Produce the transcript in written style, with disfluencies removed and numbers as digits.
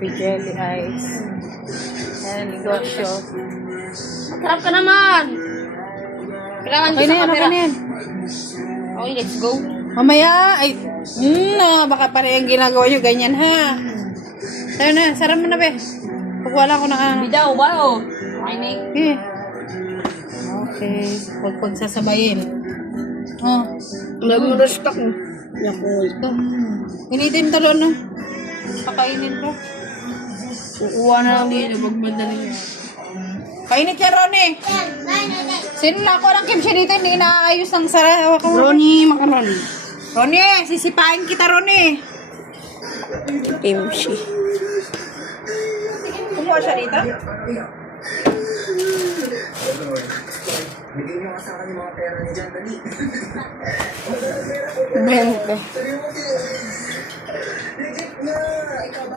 coffee, jelly ice. Ayan, negosyo. Sarap ka naman. Kailangan Okay na yan, okay na yan. Okay, let's go. Mamaya, ay, baka pare yung ginagawa nyo, ganyan ha. Tayo na, sarap mo na be. Pagwala ko na Bidaw, wow. Okay, Nick. Okay. Okay, huwag pagsasabayin. Oh. Nag-restock mo. Ito. Initin talon na. Pakainin ko. Kukuha na lang dito, magmadali niya. Kainit yan, Ronnie. Sino na ako ng kimchi dito? Hindi inaayos ng sara. Ronnie, makaroni. Ronnie, sisipain kita, Ronnie. Kimchi. Kumuha siya dito? Bigay niyo nga sa akin yung mga pera ni John Dali. 20. Legit na! Ikaw